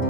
Hello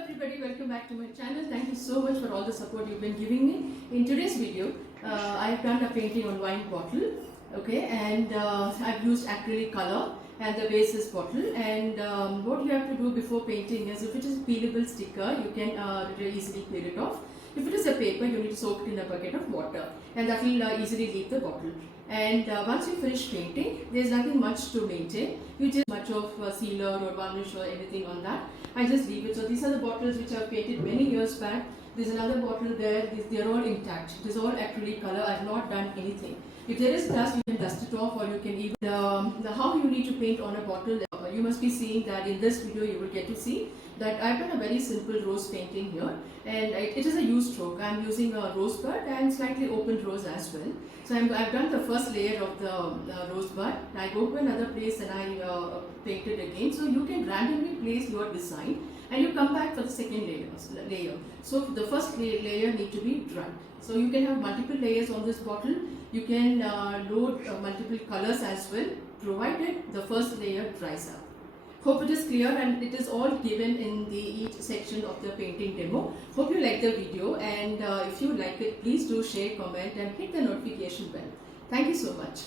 everybody, welcome back to my channel. Thank you so much for all the support you've been giving me. In today's video, I've done a painting on wine bottle, okay, and I've used acrylic color and the base is bottle. And what you have to do before painting is, if it is a peelable sticker, you can very easily peel it off. If it is a paper, you need to soak it in a bucket of water, and that will easily leave the bottle. And once you finish painting, there's nothing much to maintain. You just much of sealer or varnish or anything on that. I just leave it. So these are the bottles which I've painted many years back. There's another bottle there. They're all intact. It is all acrylic color. I've not done anything. If there is dust, you can dust it off, or you can even how you need to paint on a bottle. You must be seeing that in this video. You will get to see that I've done a very simple rose painting here, and it is a used stroke. I'm using a rosebud and slightly opened rose as well. So I've done the first layer of the rosebud. I go to another place and I paint it again. So you can randomly place your design and you come back for the second layer. So the first layer need to be dry. So you can have multiple layers on this bottle. You can load multiple colors as well, provided the first layer dries up. Hope it is clear, and it is all given in each section of the painting demo. Hope you like the video, and if you like it, please do share, comment and hit the notification bell. Thank you so much.